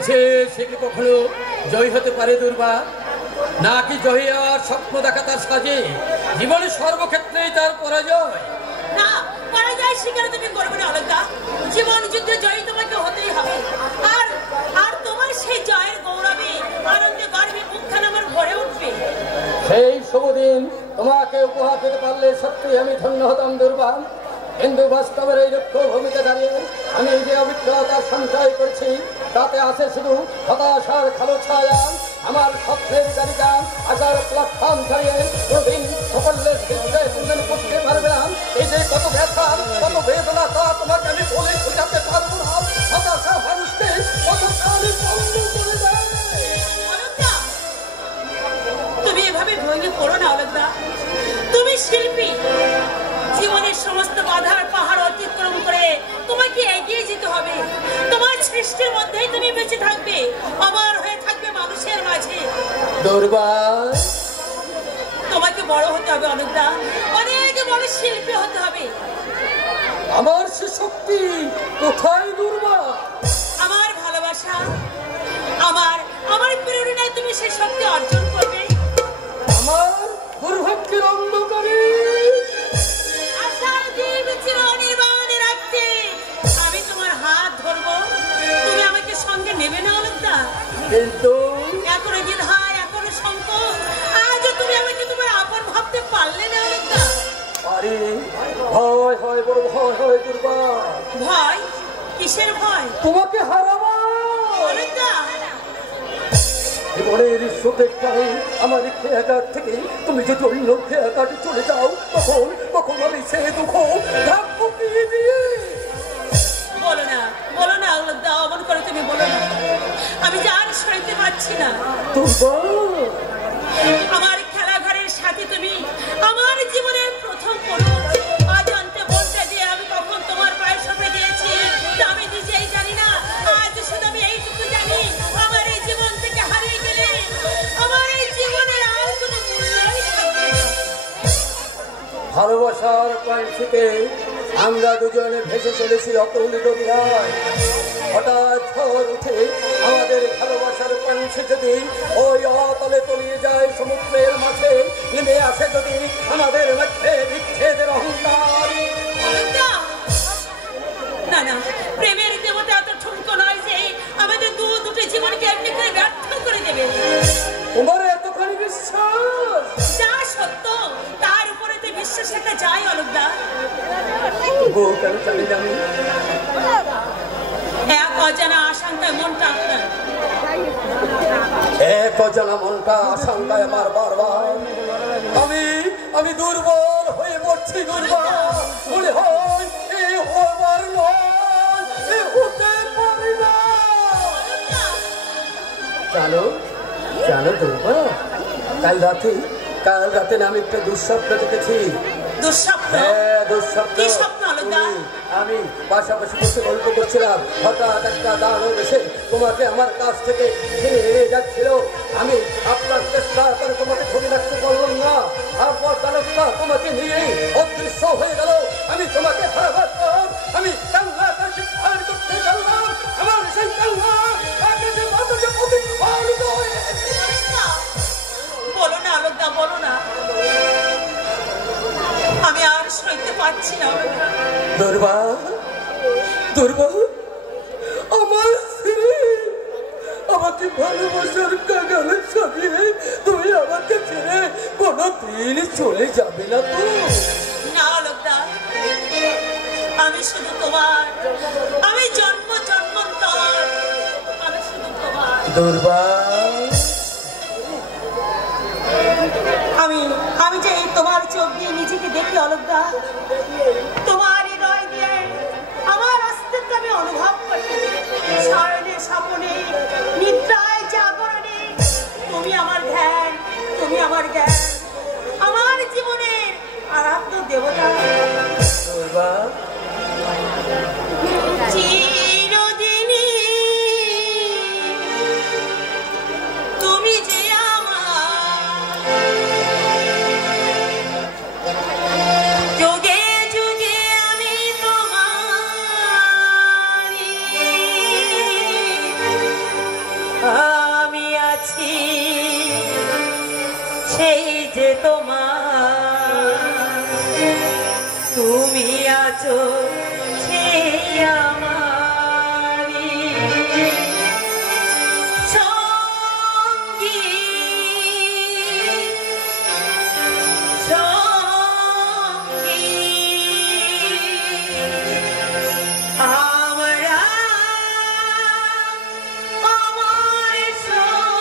পেয়েছে সে কি কখনো জয় হতে পারে দুর্বা? নাকি জয় আর স্বপ্ন দেখা তার সাজে? জীবনের সর্বক্ষেত্রেই তার পরাজয়। না, পরাজয় স্বীকার তুমি করবে না অলকা। জীবন যুদ্ধে জয়ী তোমাকে হতেই হবে। আর আর তোমার সেই জয়ের গৌরবে আনন্দে গর্বে মুখখানা আমার ভরে উঠবে। সেই শুভ দিন তোমাকে উপহার দিতে পারলে সত্যি আমি ধন্য হতাম দুর্বা। কিন্তু বাস্তবের এই লক্ষ্য ভূমিতে দাঁড়িয়ে আমি যে অভিজ্ঞতা সঞ্চয় করছি তাতে আছে শুধু হতাশার কালো ছায়া। আমার স্বপ্নের গাড়িটা আসার প্ল্যাটফর্ম ছাড়িয়ে কোনদিন সকলের ক্ষেত্রে তুমি করতে পারবে না। এই যে কত ব্যথা কত বেদনা তা তোমাকে আমি বলে বোঝাতে পারবো না। হতাশা মানুষকে কত কালে বন্ধ করে দেয়। তুমি এভাবে ভেঙে পড়ো না অলকা। তুমি শিল্পী, জীবনের সমস্ত বাধার পাহাড় অতিক্রম করে তোমাকে এগিয়ে যেতে হবে। তোমার সৃষ্টির মধ্যেই তুমি বেঁচে থাকবে, অমর হয়ে থাকবে মানুষের মাঝে। দুর্বার, তোমাকে বড় হতে হবে অনুদা, অনেক বড় শিল্পী হতে হবে। আমার সে শক্তি কোথায় দুর্বা? আমার ভালোবাসা, আমার আমার প্রেরণায় তুমি সে শক্তি অর্জন করবে। আমার দুর্ভাগ্যের অন্ধকারে আশার দ্বীপ চিরনির্বাণে রাখতে আমি তোমার হাত ধরবো। তুমি আমাকে সঙ্গে নেবে না অনুদা? কিন্তু এখনো দ্বিধা, এখনো সংকোচ, আজও তুমি আমাকে তোমার আপন ভাবতে পারলে না অনুদা? আরে ভয় হয়, বড় ভয় হয় দুর্বা। ভয়? কিসের ভয়? তোমাকে হারাবো অনুদা। জীবনের সুখেরটাই আমার খেয়াঘাট থেকে তুমি যদি অন্য খেয়াঘাটে চলে যাও তখন তখন আমি সে দুঃখ ঢাকবো দিয়ে। বলো না, বলো না অনুদা, অমন করে তুমি বলো না। আমি জান সইতে পারছি না। দুর্বা, আমার খেলাঘরের সাথে তুমি আমার জীবনের প্রথম পলক। অজান্তে বলতে যে আমি কখন তোমার পায়ে সঁপে দিয়েছি তা আমি নিজেই জানি না। আজ শুধু আমি এইটুকু জানি, আমার এই জীবন থেকে হারিয়ে গেলে আমার এই জীবনের আর কোনো মূল্যই থাকবে না। ভালোবাসার পানিতে আমরা দুজনে ভেসে চলেছি অতুলিত বিরাট। হঠাৎ ঝড় উঠে আমাদের ভালোবাসার পানিতে যদি ওই অতলে তলিয়ে যায় সমুদ্রের মাঝে, নেমে আসে যদি আমাদের মধ্যে বিচ্ছেদের অহংকার। না না, প্রেমের দেবতা এত ঠুনকো নয় যে আমাদের দুটি জীবনকে এমনি করে ব্যর্থ করে দেবে। তোমার এতখানি বিশ্বাস? যা সত্য তার উপরে তো বিশ্বাস রাখা যায় অনুদা। কেন জানি আমি এক অজানা আশঙ্কায় মনটা আপনার, এক অজানা মনটা আশঙ্কায় আমার বারবার। আমি দুর্বল হয়ে পড়ছি দুর্বল। মনে হয় এই হবার নয়, হতে পারি না। জানো জানো দুর্বল, কাল রাতে আমি একটা দুঃস্বপ্ন দেখেছি। দুঃস্বপ্ন? হ্যাঁ দুঃস্বপ্ন। কি স্বপ্ন অনুদা? আমি পাশাপাশি বসে গল্প করছিলাম, হঠাৎ একটা দানব এসে তোমাকে আমার কাছ থেকে নিয়ে যাচ্ছিল। আমি আপনার চেষ্টা করে তোমাকে ধরে রাখতে পারলাম না। তারপর দানবটা তোমাকে নিয়ে অদৃশ্য হয়ে গেল। আমি তোমাকে হারাবার পর আমি কান্নাটা চিৎকার করতে গেলাম। আমার সেই কান্না বলো না আলোকদা, বলো না। আমি আর সইতে পারছি না। দুর্বা, দুর্বা, আমার স্ত্রী আমাকে ভালোবাসার কাগালে সাজিয়ে তুমি আমাকে ছেড়ে কোনোদিন চলে যাবে না তো? না আলোকদা, আমি শুধু তোমার, আমি জন্ম জন্মান্তর, আমি শুধু তোমার। দুর্বা, আমি যে তোমার চোখ দিয়ে নিজেকে দেখি অলকদা, তোমার হৃদয় দিয়ে আমার অস্তিত্ব আমি অনুভব করি। শয়নে স্বপনে নিদ্রায় জাগরণে তুমি আমার ধ্যান, তুমি আমার জ্ঞান, আমার জীবনের আরাধ্য দেবতা। দুর্বা, চিরদিনই তুমি যে যুগে যুগে আমি তোমারি সেই যে তোমার তুমি আছো সেই আমারি সঙ্গী সঙ্গী আমরা আমার সঙ্গী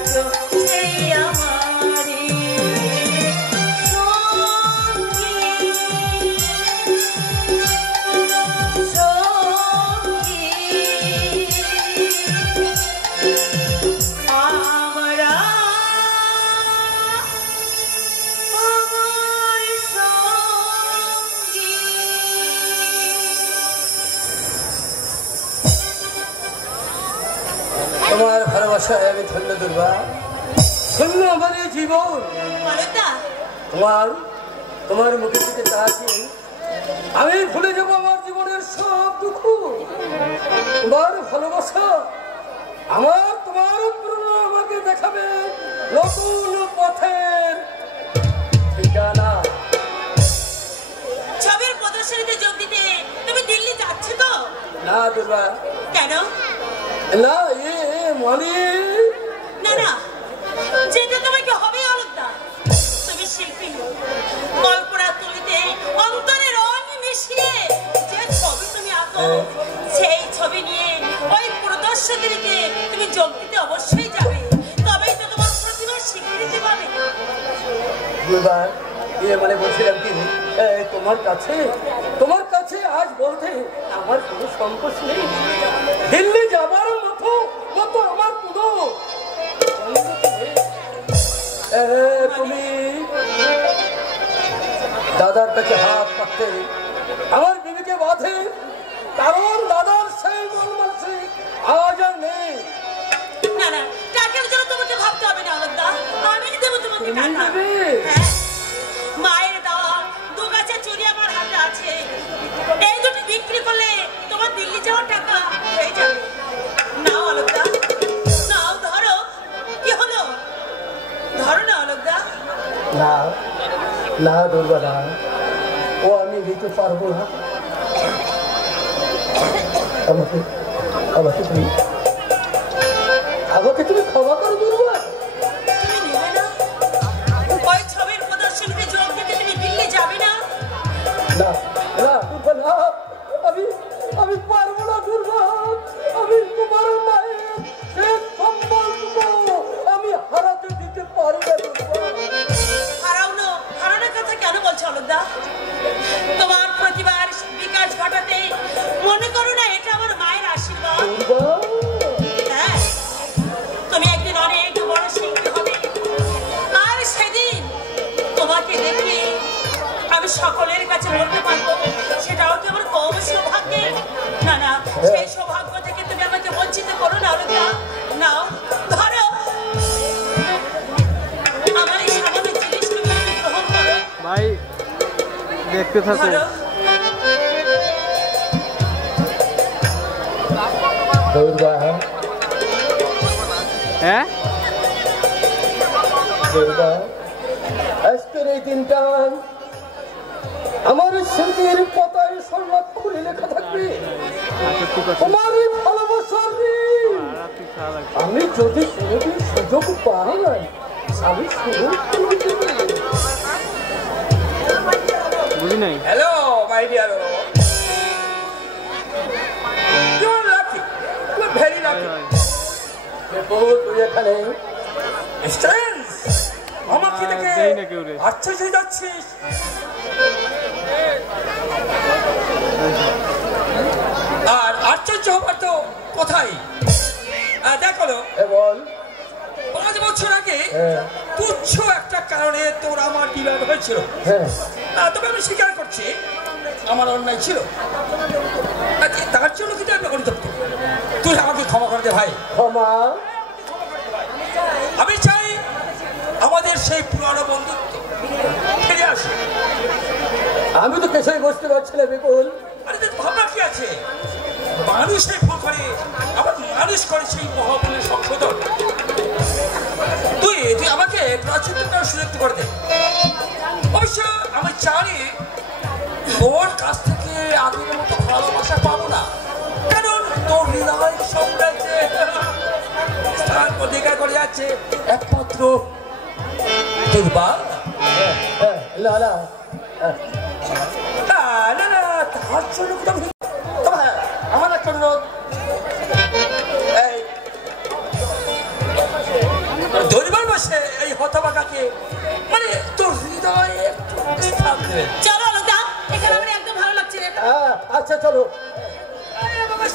আছো এই আমারে সঙ্গী সঙ্গী আমরা আমার সঙ্গী। তোমার ভালোবাসায় আমি ধন্য দুর্বা, ধন্য আমার এই জীবন। তোমার মুখে থেকে তাকিয়ে আমি ভুলে যাবো আমার জীবনের সব দুঃখ। তোমার ভালোবাসা তোমার প্রেরণা আমাকে দেখাবে নতুন পথের ঠিকানা। ছবির প্রদর্শনীতে যোগ দিতে তুমি দিল্লি যাচ্ছ তো? না দুর্বা। কেন? না মানে না না, যেতে তোমাকে হবে আলাদা। তুমি শিল্পী, কল্পনা তুলিতে অন্তরে রং মিশিয়ে যে ছবি তুমি আঁকো, সেই ছবি নিয়ে ওই প্রদর্শনীতে তুমি যোগ দিতে অবশ্যই যাবে। তবেই তো তোমার প্রতিভার স্বীকৃতি পাবে। মানে বলছিলাম কি, তোমার কাছে আজ বলতে আমার কোনো সংকোচ নেই। দিল্লি যাবার মতো আমার কোনো তুমি দাদার কাছে হাত পাততে আমার বিবিকে বাঁধে, কারণ দাদার সেই মন মানসিক আজ আর নেই। না না, টাকার জন্য তোমাকে ভাবতে হবে না আলাদা, আমি দেবো তোমাকে টাকা। মায়ের দেওয়া 2 গাছের চুড়ি আমার হাতে আছে, এই দুটো বিক্রি করলে তোমার দিল্লি যাওয়ার টাকা হয়ে যাবে। নাও আলাদা, নাও, ধরো। কি হলো? ধরো না আলাদা। না না দুর্বা, না, ও আমি দিতে পারবো না। আমাকে তুমি ক্ষমা করে দুর্বা। তুমি নেবে না? ওই ছবির প্রদর্শনীতে যোগ দিতে তুমি দিল্লি যাবে না? না না দুর্বা, না, আমি পারবো না দুর্বা। আমি তোমার মায়ের শেষ সম্বন্ধ আমি হারাতে দিতে পারি না দুর্বা। হারানোর কথা কেন বলছো আলাদা? তোমার প্রতিবার বিকাশ ঘটাতে মনে করো না এটা আমার মায়ের আশীর্বাদ। হ্যাঁ, তুমি একদিন অনেক বড় শিল্পী হবে, আর সেদিন তোমাকে দেখে আমি সকলের কাছে বলতে পারবো সেটাও কি আমার কম সৌভাগ্য? না না, সেই সৌভাগ্য থেকে তুমি আমাকে বঞ্চিত করো না আলাদা। নাও, ধরো, আমার এই সামান্য জিনিস তুমি গ্রহণ করো। ভাই দেখতে থাকো। হ্যাঁ, আজকের এই দিনটা আমার স্মৃতির পাতায় স্বর্ণাক্ষরে লেখা থাকবে তোমার ভালোবাসার। আমি যদি কোনোদিন সুযোগ পাই, আমি বুঝি নাই। Hello my dear, very lucky. তুই এখানে আমাকে দেখে আশ্চর্য যাচ্ছিস। আর আশ্চর্য হবার তো কোথায়? দেখো বল, 5 বছর আগে তুচ্ছ একটা কারণে তোর আমার বিবাহ হয়েছিল। তবে আমি স্বীকার করছি আমার অন্যায় ছিল, তার জন্য কিন্তু আমি অনুতপ্ত। তুই আমাকে ক্ষমা করে দে ভাই। ক্ষমা? আমি চাই আমাদের সেই পুরানো বন্ধুত্ব ফিরে আসে। আমি তো কিছুই বুঝতে পারছি না বিপুল। আরে ভাবনা কি আছে? মানুষের ভুল করে আবার মানুষ করে সেই মহাপুরের সংশোধন। তুই আমাকে প্রাচুর্যটা সুযোগ করে দে। অবশ্য আমি জানি তোর কাছ থেকে আগের মতো ভালোবাসা পাবো না, কারণ তোর হৃদয় সাম্রাজ্যে স্থান অধিকার করে যাচ্ছে একমাত্র দুর্বা। না না না না, তার জন্য আমার একটা অনুরোধ। লাগে, মানে তোর হৃদয়ে একটু স্থান দেবে। চলো আলোকদা, এখানে আমার একদম ভালো লাগছে না। আচ্ছা চলো। আরে বাবা,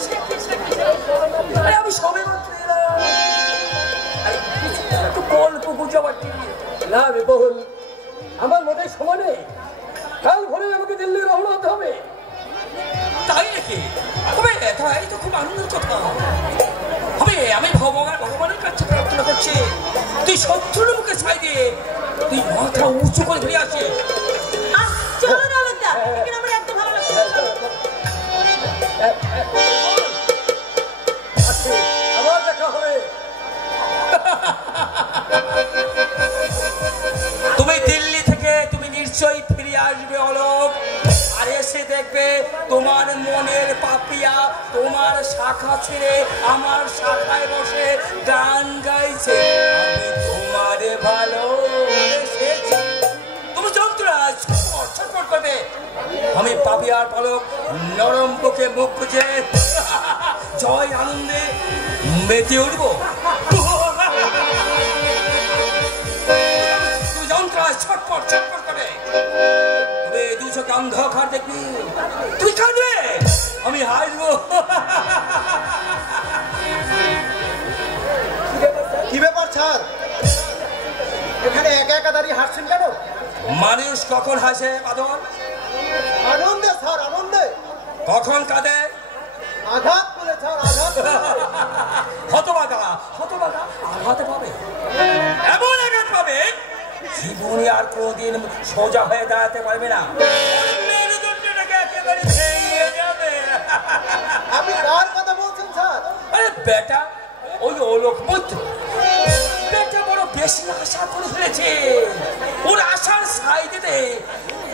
আরে আমি সবে মাত্র এলাম। আরে একটু গল্প গুজব আর কি। না বিপুল, আমার মোটেই সময় নেই। কাল ভোরে আমাকে দিল্লি রওনা হতে হবে। তাই নাকি? তবে এই তো খুব আনন্দের কথা হবে। আমি ভগবানের কাছে প্রার্থনা করছি, তুই শত্রুর মুখে ছাই দিয়ে তুই মাথা উঁচু করে ফিরে আসিস। চলো না আলোকদা, এখানে আমার একদম ভালো লাগছে না। চলো। আবার দেখা হবে। তুমি দিল্লি থেকে তুমি নিশ্চয়ই ফিরে আসবে অলোক, আর এসে দেখবে তোমার মনের পাপিয়া তোমার শাখা ছেড়ে আমার শাখায় বসে গান গাইছে। আমি তোমারে ভালোবেসেছি। তুমি যন্ত্রণা ছটফট করবে। আমি পাপিয়ার পলক নরম বুকে মুখ খুঁজে জয় আনন্দে মেতে উঠব। তুমি যন্ত্রণায় ছটফট করে তুমি দু চোখে অন্ধকার দেখবি, তুই কাঁদবে, আমি হাসবো। কি ব্যাপার স্যার, এখানে একা একা দাঁড়িয়ে হাসছেন কেন? মানুষ কখন হাসে বাদল? আনন্দে স্যার, আনন্দে। কখন কাঁদে? আঘাত করে স্যার, আঘাত। হতবাগা আঘাতে পাবে, এমন আঘাত পাবে জীবনে আর কোনদিন সোজা হয়ে দাঁড়াতে পারবে না। মেরুদণ্ডটাকে একেবারে ভেঙে যাবে। আপনি কার কথা বলছেন স্যার? আরে বেটা, ওই অলোক মৈত্র বেটা বড় বেশি আশা করে ফেলেছে। ওর আশার সাইডে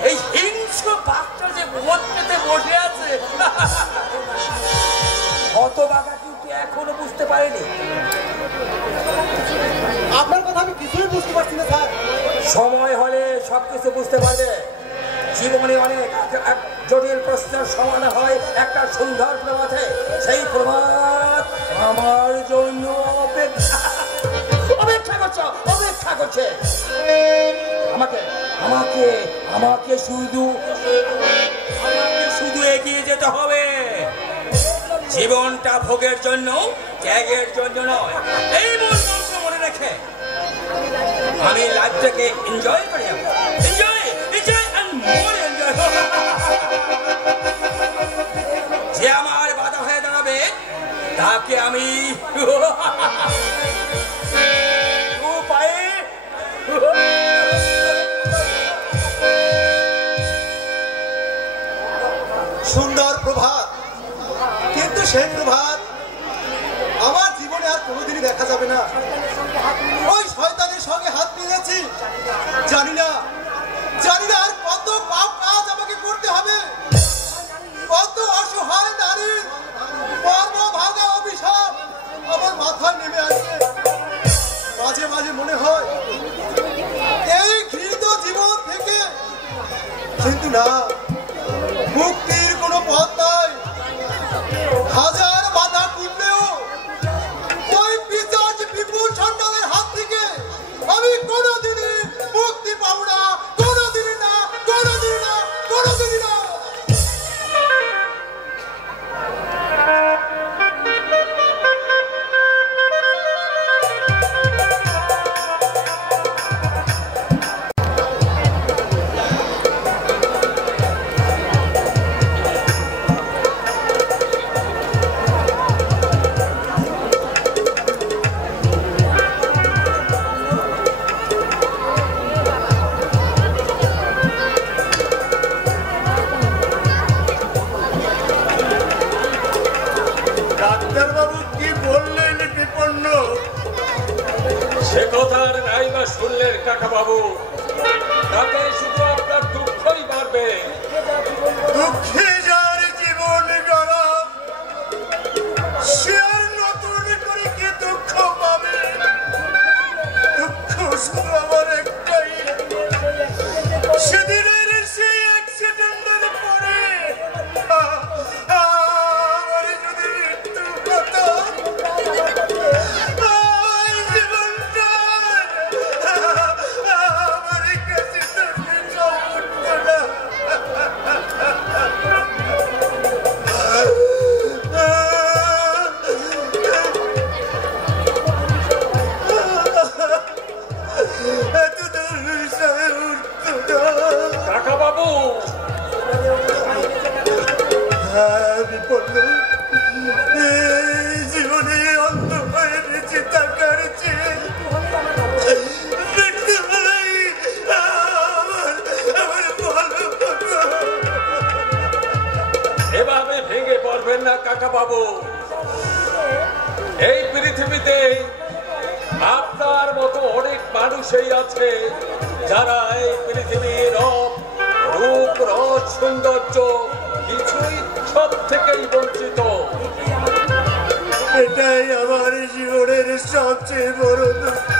এই হিংস্র বাঘটা যে মধ্যে বসে আছে, হতবাগা কিন্তু এখনো বুঝতে পারেনি। আপনার কথা আমি কিছুই বুঝতে পারছি না স্যার। সময় হলে সবকিছু বুঝতে পারবে। জীবনে অনেক জটিল প্রশ্নের সমাধান হয় একটা সুন্দর প্রভাতে। সেই প্রভাত আমার জন্য অপেক্ষা করছে। আমাকে শুধু এগিয়ে যেতে হবে। জীবনটা ভোগের জন্য, ত্যাগের জন্য নয়। এই মূল মন্ত্র মনে রেখে আমি লাইফটাকে এনজয় করে যাবো। Enjoy and more enjoy. যে আমার বাধা হয়ে দাঁড়াবে তাকে আমি সুন্দর প্রভাত, কিন্তু সেই প্রভাত আমার জীবনে আর কোনোদিনই দেখা যাবে না। ওই শয়তানের সঙ্গে হাত মিলিয়েছি, জানি না আর কত পাপ কাজ আমাকে করতে হবে। কত অসহায় নারীর কর্ম ভাঙা অভিশাপ আমার মাথায় নেমে আসবে। মাঝে মাঝে মনে হয় এই ঘৃণিত জীবন থেকে, কিন্তু না, মুক্তির কোনো পথ নাই। হাজার বাধা করলেও ওই পিশাচ বিপুল সন্ন্যাসের হাত থেকে আমি কোনোদিনই মুক্তি পাবো না, কোনোদিনই না। সে কথার নাই বা শুনলেন কাকা বাবু, তাতে শুধু আপনার দুঃখই বাড়বে। দুঃখে যার জীবন গড়া, সে আর নতুন করে কি দুঃখ পাবে? দুঃখ শুধু আমার একটাই, সেদিনের সেই অ্যাক্সিডেন্টের পরে আমার যদি মৃত্যু হতো, জীবনটা পৃথিবীতে আপনার মতো অনেক মানুষই আছে যারা এই পৃথিবীর রূপ রস সৌন্দর্য কিছুই সব থেকেই বঞ্চিত। এটাই আমার জীবনের সবচেয়ে বড় দুঃখ।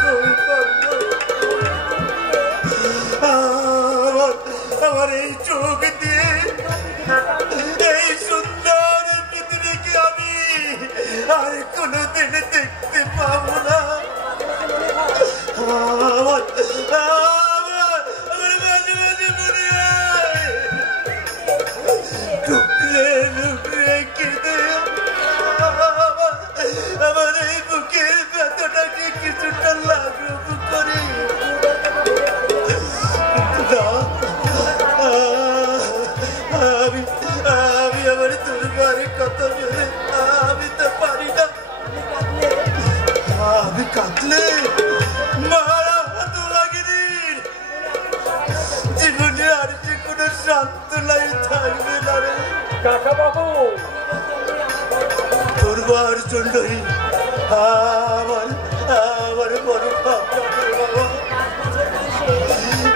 আমার এই চোখ দিয়ে এই সুন্দর পৃথিবীকে আমি আর কোনোদিন দেখতে পাবো না। আমার মাঝে মাঝে মনে হয় টুকরে টুকরে কেঁদে আমার এই বুকের ব্যথাটাকে কিছুটা লাঘব করি। আমি আমার দুর্বারের কথা ভেবে আমি তো পারি না। আমি কাঁদলে মারা হতভাগিনীর জীবনে আর যে কোনো সান্ত্বনাই থাকবে না রে কাকা বাবু। দুর্বার জন্যই আমার আমার বড় ভাবনা বাবা।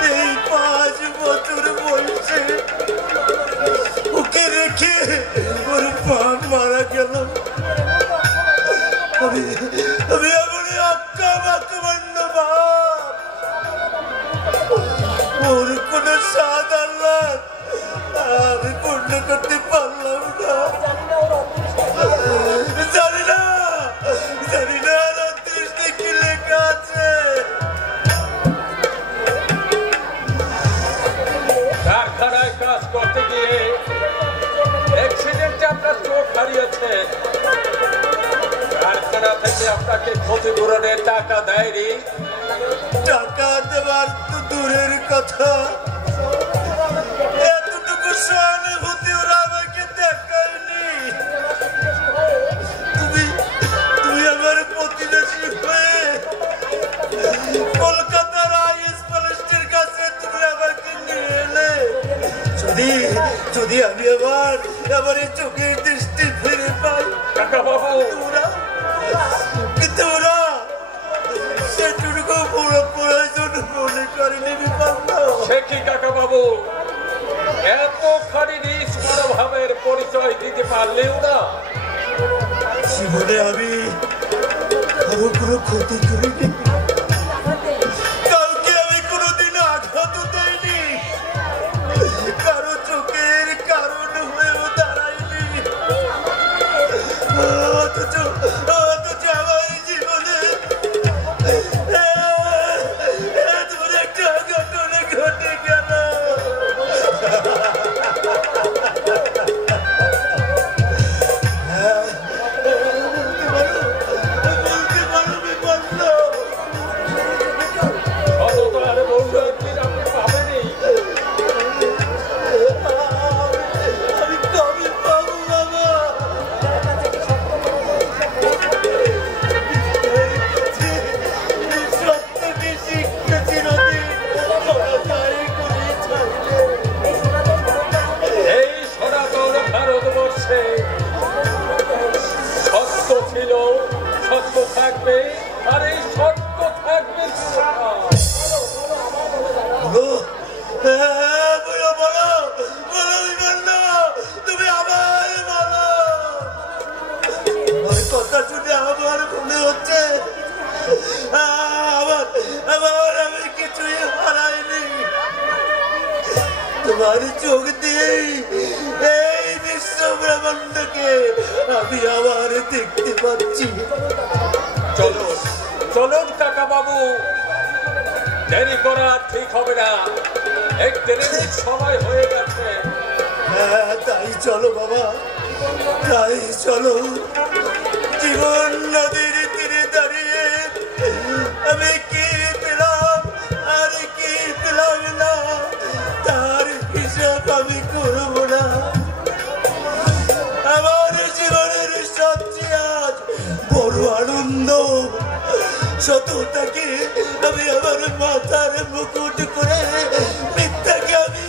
এই 5 বছর বয়সে ওকে রেখে ওর পান মারা গেল। আমি এমন আক্কা বাক্কা বন্ধ ভাব ওর কোনো স্বাদ আল্লাহ আমি পূর্ণ করতে পারলাম না। জানি না দৃষ্টি কি লেখা আছে। কারখানায় কাজ করতে গিয়ে অ্যাক্সিডেন্টে আপনার চোখ হারিয়েছে। কারখানা থেকে আপনাকে ক্ষতিপূরণের টাকা দেয়নি। টাকা দেওয়ার তো দূরের কথা, এতটুকু সহানুভূতি ওরা আমাকে দেখায়নি। তুমি আমার প্রতিবেশী হয়ে কলকাতার আইএস কলেজের কাছে তুমি আমাকে নিয়ে এলে। যদি আমি আবার এই চোখের দৃষ্টি ফিরে পাই কাকা বাবু, কিন্তু ওরা সেটুকু পুরো প্রয়োজন মনে করে নিবি পারলো। সে কি কাকা বাবু, এতখানি নিষ্ঠুর ভাবের পরিচয় দিতে পারলেও না? জীবনে আমি কারো কোনো ক্ষতি করিনি, কাউকে আমি কোনোদিন আঘাত দেয়নি, কারো চোখের কারণ হয়েও দাঁড়াইনি। অথচ আমার জীবনে এমন একটা ঘটনা ঘটে গেল। সততার বন্ধু একদিন আপনি পাবেনই। আমি কবে পাবো বাবা? সত্যকে শিক্ষা চিরদিন অনাদায় করে ছাড়লে। এই সনাতন ভারতবর্ষে সত্য ছিল, সত্য থাকবে, আর এই সত্য থাকবে চিরকাল। তুমি আবার বলো। ওই কথা শুনে আমার মনে হচ্ছে আবার আমি কিছুই হারাইনি। তোমার চোখ দিয়েই এই বিশ্ব ব্রহ্মাণ্ডকে আমি আবার দেখতে পাচ্ছি। চলুন কাকা বাবু, দেরি করা ঠিক হবে না, এক ট্রেনের সময় হয়ে গেছে। হ্যাঁ, তাই চলো বাবা, তাই চলো। জীবন নদীর তীরে দাঁড়িয়ে আমি কি পেলাম আর কি পেলাম না তার হিসাব আমি করবো না। আমার জীবনের সবচেয়ে আজ বড় আনন্দ সততাকে আমি আমার মাথার মুকুট করে মিথ্যাকে আমি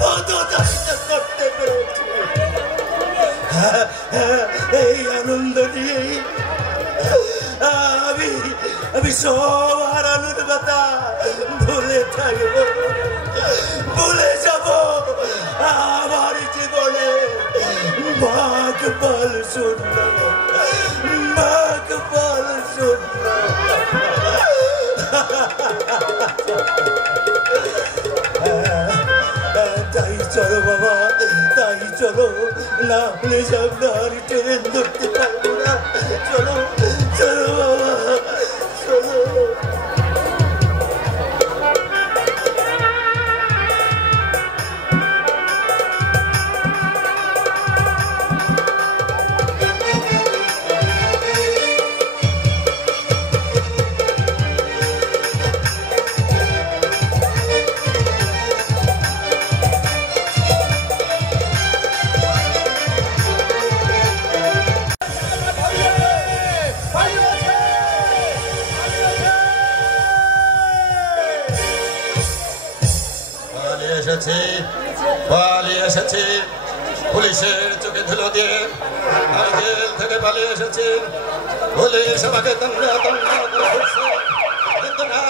পদচালিত করতে পেরেছি। এই আনন্দ নিয়েই আমি সব হারানোর কথা ভুলে থাকবো, ভুলে যাব। আমার জীবনে বাঘ পাল শূন্য, বাঘ পাল শূন্য। তাই চলো বাবা, তাই চলো, না হলে সামনে আর ট্রেন ধরতে পারবো না। চলো চলো বাবা, চলো। পালিয়ে এসেছি পুলিশের চোখে ধুলো দিয়ে, আমি জেল থেকে পালিয়ে এসেছি। পুলিশ আমাকে তন্দ্রা তন্দ্রা করে ঘুরছে, কিন্তু না,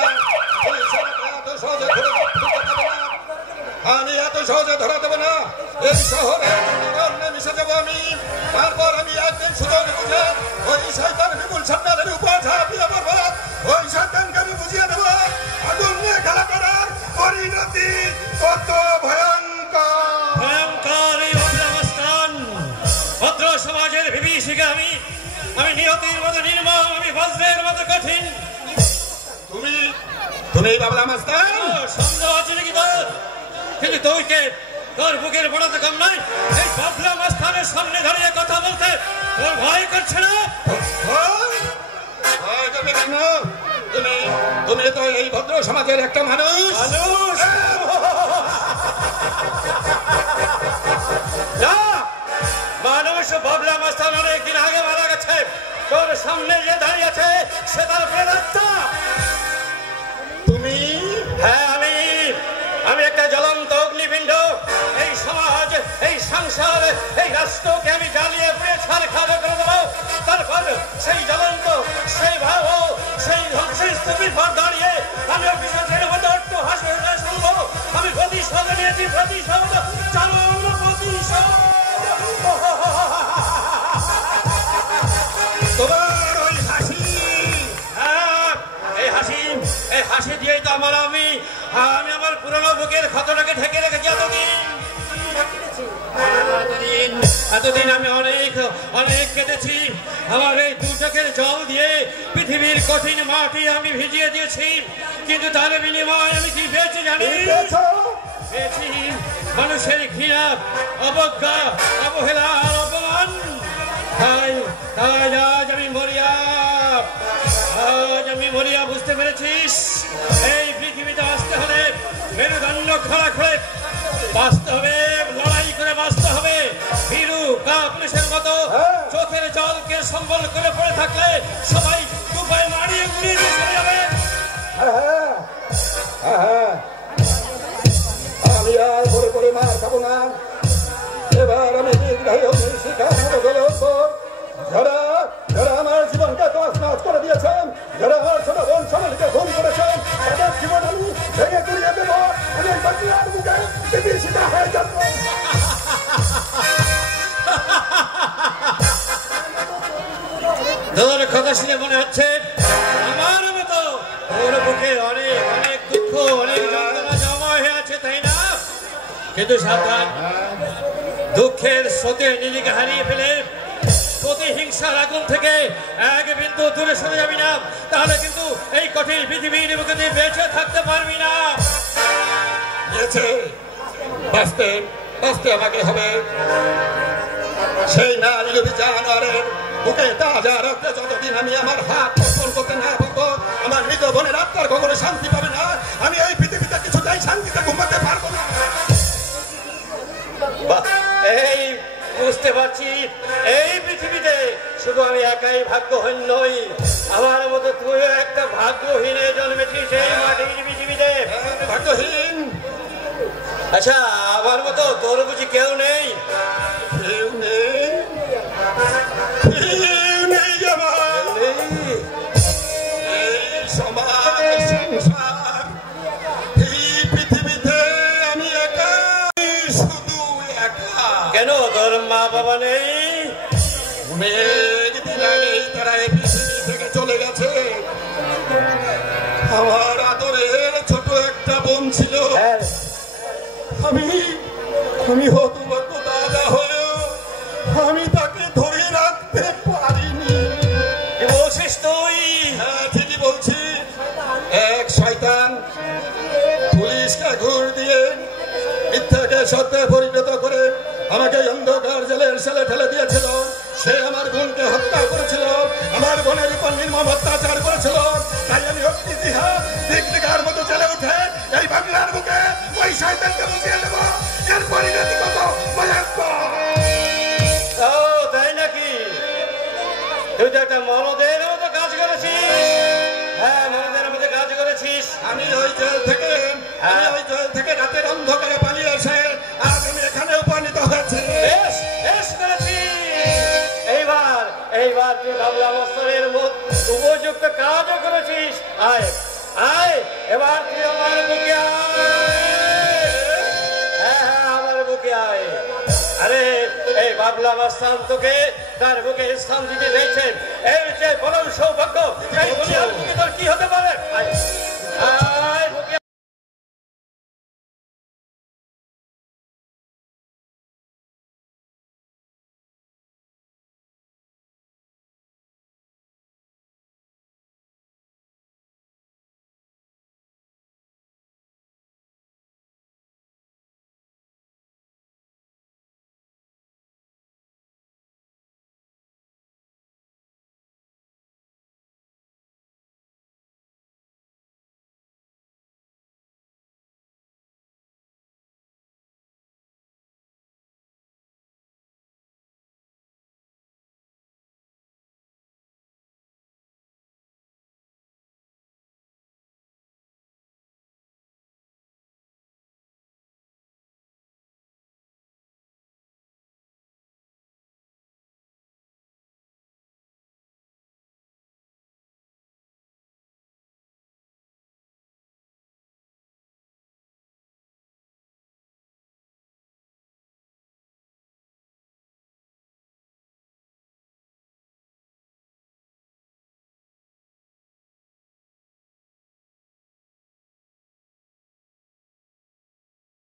পুলিশ আমাকে এত সহজে ধরে দেবে না। আমি এত সহজে ধরা দেবো না। এই শহরে মিশে যাবো আমি। তারপর আমি একদিন সুযোগ বুঝে ওই শয়তান বিপুল সান্যালের উপর ঝাঁপিয়ে পড়বো। ওই শয়তানকে আমি বুঝিয়ে দেবো আগুন নিয়ে খেলা করার পরিণতি কত ভয়ঙ্কর। ভয়ঙ্কর এই ভদ্রাবস্থান, ভদ্র সমাজের বিভীষিকা আমি। আমি নিয়তির মতো নির্মম, আমি বজ্রের মতো কঠিন। তুমি বাবলা মাস্তান, সন্দেহ আছে নাকি তোর? কিন্তু তুই কে? তোর বুকের বড় তো কম নয়। এই বাবলা মাস্তানের সামনে দাঁড়িয়ে কথা বলতে তোর ভয় করছে না? তুমি তো এই ভদ্র সমাজের একটা মানুষ। না, মানুষ বাবলা মাস্তান অনেকদিন আগে মারা গেছে। তোর সামনে যে দাঁড়িয়ে আছে সে তার প্রেতাত্মা। তুমি? হ্যাঁ, আমি একটা জ্বলন্ত অগ্নিপিণ্ড। এই সমাজ, এই সংসার, এই রাষ্ট্রকে আমি জ্বালিয়ে পুড়ে ছারখার করে দেবো। তারপর সেই জ্বলন্ত, সেই ভাব, সেই ধ্বংসের স্তূপের পর দাঁড়িয়ে আমি অফিসের মতো অট্ট হাসি শুনবো। আমি প্রতিশোধ নিয়েছি, প্রতিশোধ চালু, প্রতিশোধ। তোমার ওই হাসি, হ্যাঁ, এই হাসি দিয়েই তো আমি আমার পুরনো বুকের ক্ষতটাকে ঢেকে রেখেছি এতদিন আমি অনেক কেঁদেছি। আমার এই দু চোখের জল দিয়ে পৃথিবীর কঠিন মাটি আমি ভিজিয়ে দিয়েছি, কিন্তু তার বিনিময়ে আমি কি পেয়েছি জানি? পেয়েছি মানুষের ঘৃণা, অবজ্ঞা, অবহেলা, অপমান। তাই আজ আমি মরিয়া বুঝতে পেরেছিস, এই পৃথিবীতে আসতে হলে মেরুদণ্ড খোলা করে বাঁচতে হবে, লড়াই করে বাঁচতে হবে। ভীরু পুলিশের মতো চোখের জলকে সম্বল করে পড়ে থাকলে সবাই দুপায় মারিয়ে উড়িয়ে দিয়ে চলে যাবে। আমি আর পরে পরে মার খাবো না। এবার আমি শিকার মতো চলে উঠবো। যারা আমার জীবনকে তছনছ করে দিয়েছেন, যারা আমার ছোট বোন সোনালীকে খুন করেছেন, তাদের জীবন আমি ভেঙে গুড়িয়ে দেবো। আমি বাংলার বুকে বিভীষিকা হয়ে যাবো। তোর কথা শুনে মনে হচ্ছে আমার মতো তোর বুকে অনেক অনেক দুঃখ, অনেক যন্ত্রণা জমা হয়ে আছে, তাই না? কিন্তু সাবধান, দুঃখের স্রোতে নিজেকে হারিয়ে ফেলে প্রতিহিংসার আগুন থেকে এক বিন্দু দূরে সরে যাবি না, তাহলে কিন্তু এই কঠিন পৃথিবীর বুকে বেঁচে থাকতে পারবি না। বাঁচতে আমাকে হবে। সেই নারী লোভী জানোয়ারের বুকে তাজা রক্তে যতদিন আমি আমার হাত অর্পণ করতে না পারবো, আমার মৃত বোনের আত্মার কখনো শান্তি পাবে না। আমি এই পৃথিবীতে কিছুটাই শান্তিতে ঘুমাতে পারবো না। এই বুঝতে পারছি, এই পৃথিবীতে শুধু আমি একাই ভাগ্যহীন নই, আমার মতো তুইও একটা ভাগ্যহীনে জন্মেছিস এই মাটির পৃথিবীতে। ভাগ্যহীন? আচ্ছা, আমার মতো তোর বুঝি কেউ নেই? কেউ নেই, কেউ নেই আমার। এই বাবা নেই? দিন আগেই তারা এই পৃথিবী থেকে চলে গেছে। আমার আদরের ছোট একটা বোন ছিল। আমি হতভাগ্য দাদা হলেও আমি তাকে ধরে রাখতে পারিনি। কি বলছিস তুই? হ্যাঁ, ঠিকই বলছি। এক শয়তান পুলিশকে ঘুর দিয়ে মিথ্যাকে সত্যে পরিণত করে আমাকে অন্ধকার জেলের সেলে ঠেলে দিয়েছিল। সে আমার বোনকে হত্যা করেছিল, আমার বোনের উপর নির্মম অত্যাচার করেছিল। তাই আমি অগ্নিদিহা দিকদিকার মতো চলে উঠে এই বাংলার বুকে ওই শয়তানকে বুঝিয়ে দেব। এর পরিণতি কত ভয়ঙ্কর! ও তাই নাকি? তুই তো একটা মরদের মতো কাজ করেছিস। হ্যাঁ, মরদের মতো কাজ করেছিস। আমি ওই জেল থেকে রাতের অন্ধকারে পালিয়ে এসে আজ আমি এখানে উপনীত হয়েছি। বেশ করেছিস। এইবার তুই বাংলা মাস্টারের উপযুক্ত কাজও করেছিস। আয় আয়, এবার তুই আমার বুকে আয়। হ্যাঁ, আমার বুকে আয়। আরে এই বাবলা মাস্টার তোকে তার বুকে স্থান দিতে পেরেছেন, এই যে পরম সৌভাগ্য। এই দুনিয়ার বুকে তোর কি হতে পারে? আয় আয় বুকে।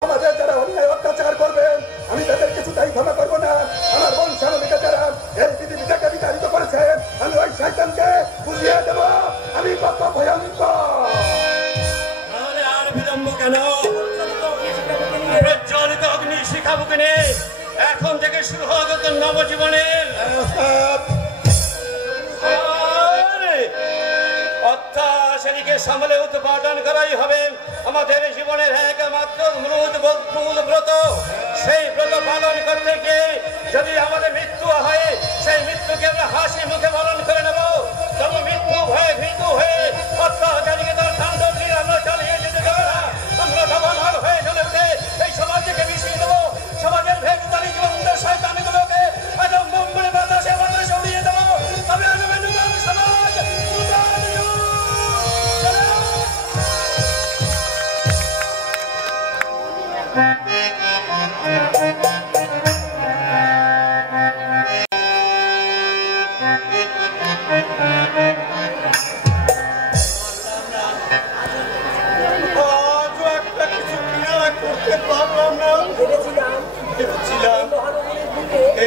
আমাদের যারা অন্যায় অত্যাচার করবে আমি তাদের কিছুটাই ক্ষমা করবো না। আমার বংশাবলীকে যারা এই পৃথিবীটাকে বিতাড়িত করেছে আমি ওই শয়তানকে বুঝিয়ে দেবো আমি কত ভয়ঙ্কর। আর বিলম্ব কেন? প্রজ্বলিত অগ্নি শিখাবুকে নে। এখন থেকে শুরু হবে তোর নবজীবনের অত্যাচারীকে সামলে উৎপাদন করাই হবে আমাদের জীবনের একমাত্র মূল ব্রত। সেই ব্রত পালন করতে গিয়ে যদি আমাদের মৃত্যু হয়, সেই মৃত্যুকে আমরা হাসি মুখে পালন করে নেব। তবে মৃত্যু ভয়ে ভীতু হয়ে অত্যাচারীকে তার তাণ্ডব নিয়ে আমরা চালিয়ে যেতে দেবো না। আমরা দাবানল হয়ে চলে উঠে এই সমাজ থেকে মিশিয়ে দেবো। সমাজের ভেগতারি জীবনদের শয়তানিগুলোকে একদম মুম্বই বাতাসে বাতাসে উড়িয়ে দেবো। তবে আগামী নূতন সমাজ, নূতন যুগ।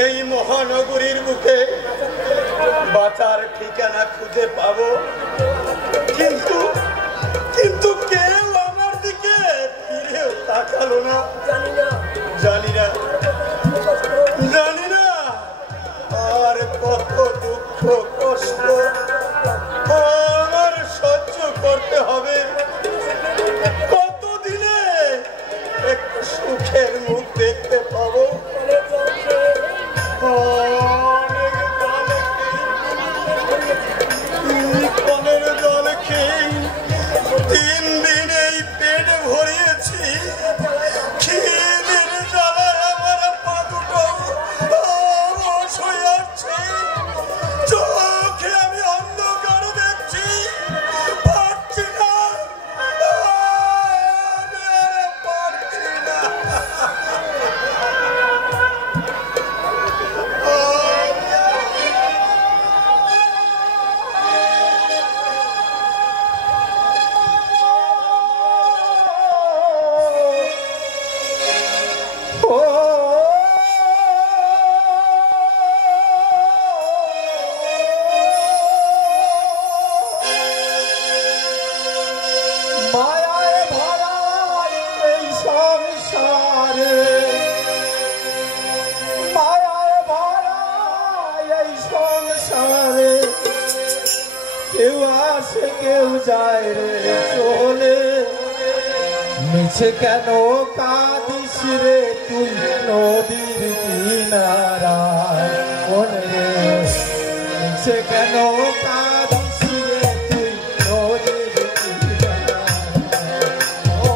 এই মহানগরীর বুকে বাঁচার ঠিকানা খুঁজে পাবো, কিন্তু কিন্তু কেউ আমার দিকে ফিরেও তাকালো না। জানি না আর কত দুঃখ কষ্ট আমার সহ্য করতে হবে। কতদিনে একটু সুখের মুখ দেখতে পাবো। কলের জল খেয়ে 3 দিন এই পেট ভরিয়েছি, আসে কেউ যায় রে চলে, মিছে কেন কাঁদিস রে তুই নদীর কিনারায় মনে রে, মিছে কেন কাঁদিস রে তুই নদীর কিনারায়। ও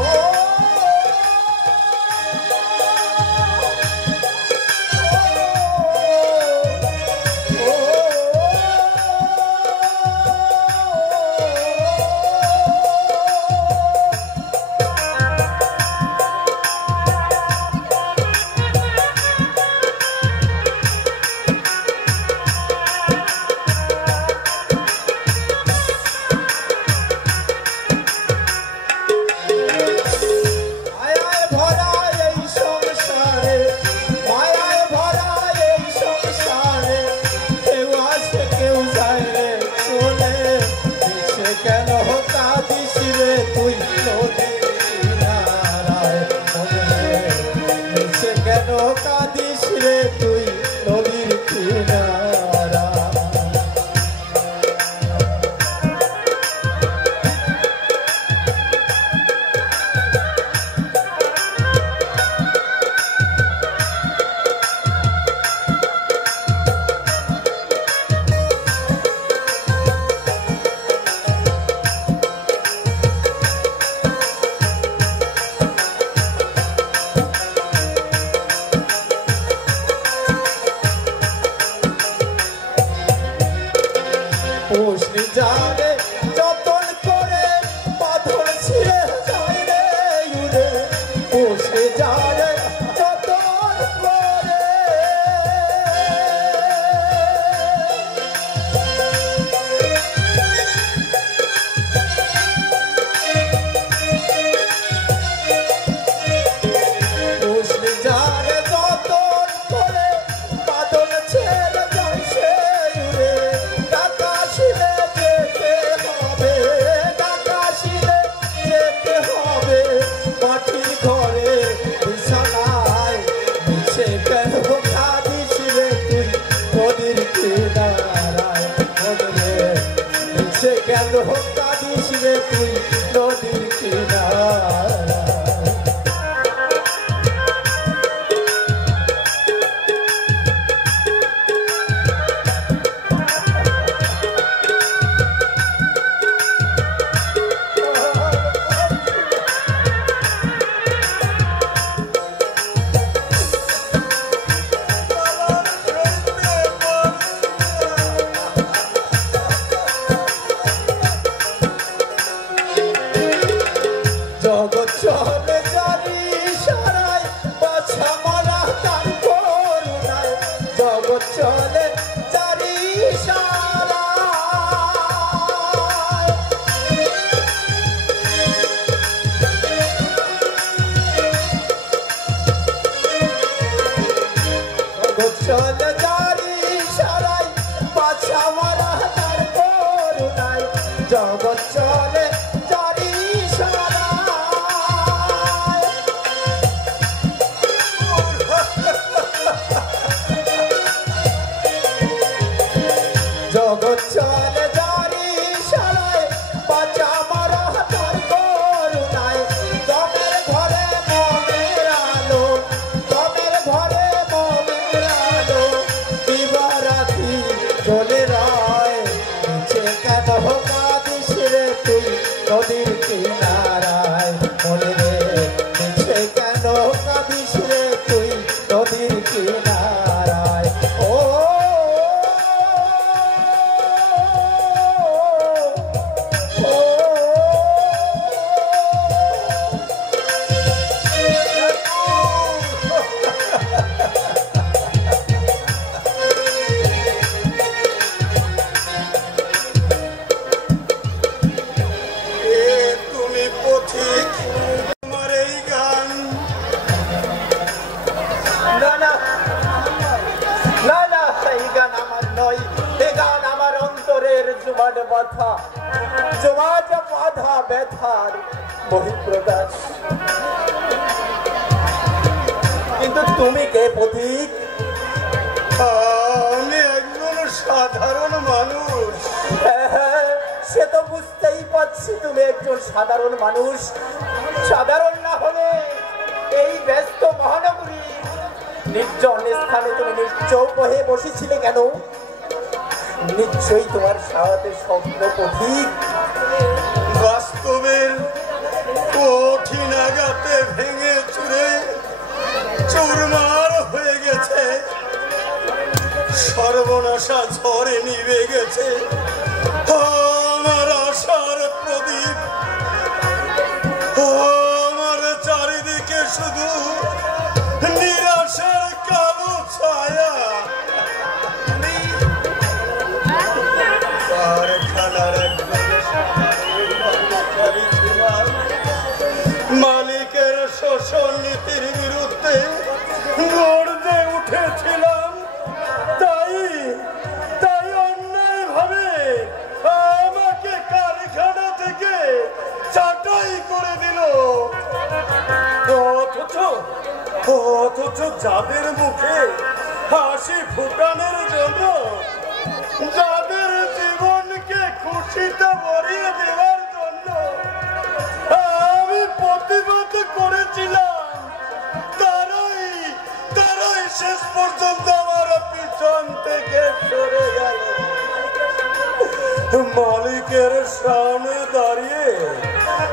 কাঁদিস রে তুই নদীর কিনারা। পুষলি যারে যতন করে পাথর ছিঁড়ে যায় রে উড়ে, পুষলি যারে যতন করে পুষলি যারে যতন করে পাথর ছেড়ে যায় সে উড়ে, ডাকাশিলে যেতে হবে, ডাকাশিলে যেতে হবে মাটির ঘরে বিছানায়, মিছে কেন কাঁদিস রে তুই নদীর কিনারায় মনে রে, মিছে কেন কাঁদিস রে তুই নদীর কিনারায়। জগৎ চলে জারি সারাই বাছা মরা তার করুণায়, জগৎ চলে জারি সারাই, জগৎ চলে জারি সারাই বাছা মরা তার করুণায়, জগৎ চলে জারি জগৎ চলে জারি সারায় বাঁচা মারা তার করুণায়, দমের ঘরে মনের আলো, দমের ঘরে মনের আলো দিবারাতি চলে রায়, মিছে কেন কাঁদিস রে তুই নদীর কিনারায় মনে রে, মিছে কেন কাঁদিস রে তুই নদীর কিনারায়। ও তুমি পথিক, তোমার এই গান। না না না না, এই গান আমার নয়, এই গান আমার অন্তরের জুবান বাঁধা, জুবান বাঁধা ব্যথার বহিঃপ্রকাশ। কিন্তু তুমি কে পথিক? আমি একজন সাধারণ মানুষ। সে তো বুঝতেই পারছি তুমি একজন সাধারণ মানুষ। সাধারণ না হলে এই ব্যস্ত মহানগরী নির্জন স্থানে তুমি নিশ্চয় হয়ে বসেছিলে কেন? নিশ্চয়ই তোমার সাথে স্বপ্ন পথিক বাস্তবের কঠিন আঘাতে ভেঙে চুরে চুরমার হয়ে গেছে। সর্বনাশা ঝড়ে নিভে গেছে আমার আশার প্রদীপ। আমার চারিদিকে শুধু নিরাশার কালো ছায়া। মালিকের শোষণ নীতির বিরুদ্ধে গর্জে উঠেছিলাম, তাই অন্যায় ভাবে আমাকে কারখানা থেকে ছাঁটাই করে দিল। অথচ যাদের মুখে হাসি ফুটানোর জন্য, যাদের জীবনকে খুশিতে ভরিয়ে দেওয়ার জন্য আমি প্রতিবাদ করেছিলাম, তারাই শেষ পর্যন্ত আমার পিছন থেকে সরে গেল। মালিকের সামনে দাঁড়িয়ে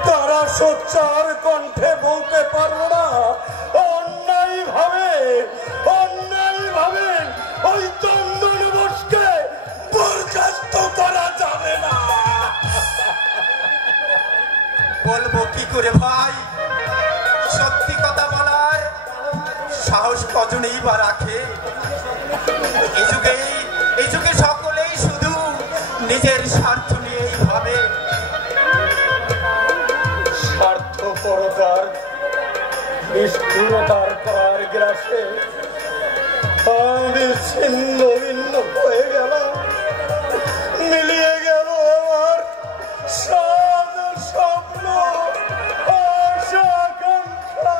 তারা সোচ্চার কণ্ঠে বলতে পারলো না অন্যায় ভাবে ওই চন্দন বোসকে বরখাস্ত করা যাবে না। বলবো কি করে ভাই? সত্যি কথা বলার সাহস কজনেই বা রাখে? এই যুগে সকলেই শুধু নিজের স্বার্থ নিয়েই ভাবে। স্বার্থপরতার নিষ্ঠুরতার পার গ্রাসে আমি ছিন্ন ভিন্ন হয়ে গেলাম। মিলিয়ে গেল আমার স্বপ্ন, আশা, আকাঙ্ক্ষা।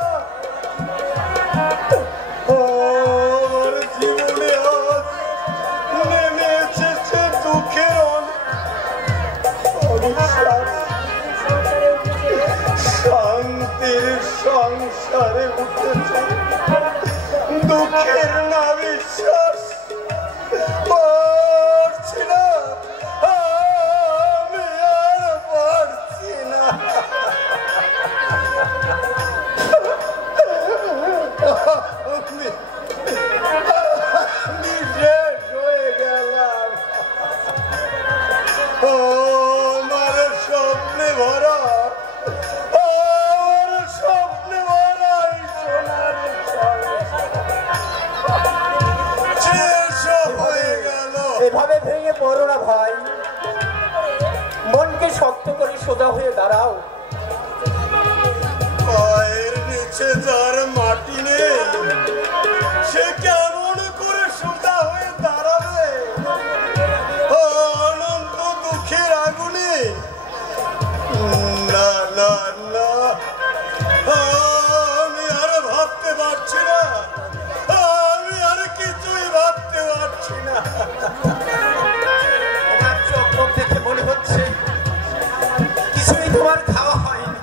আমার জীবনে আজ নেমে এসেছে দুঃখের অনিশ্বাস। শান্তির সংসারে উঠেছে দুঃখের না বিশ্বাস। পারছি না, আমি আর পারছি না। আমি শেষ হয়ে গেলাম। আমার স্বপ্নে ভরা এভাবে ভেঙে পড়ো না ভাই, মনকে শক্ত করে সোজা হয়ে দাঁড়াও। পায়ের নিচে যার মাটি নেই সে কেমন করে সোজা হয়ে দাঁড়াবে? অনন্ত দুঃখের আগুনে না না না, আমি আর ভাবতে পারছি না, আমি আর কিছুই ভাবতে পারছি না। তোমার চোখ মুখ দেখে মনে হচ্ছে কিছুই তোমার খাওয়া হয়নি।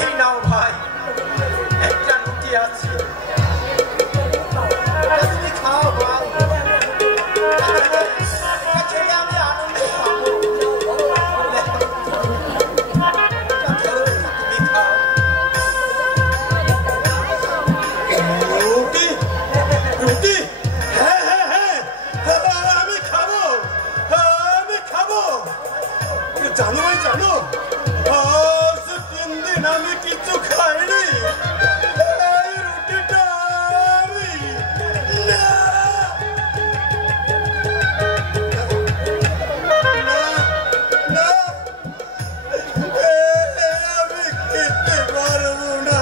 এই নাও ভাই, একটা রুটি আছে, তুমি খাও ভাই। আমি আনন্দ পাবো। তুমি খাও। রুটি? হ্যাঁ, আমি খাবো। জানো আজ 3 দিন আমি কিছু খাইনি। এই রুটিটা আমি আমি খেতে পারবো না,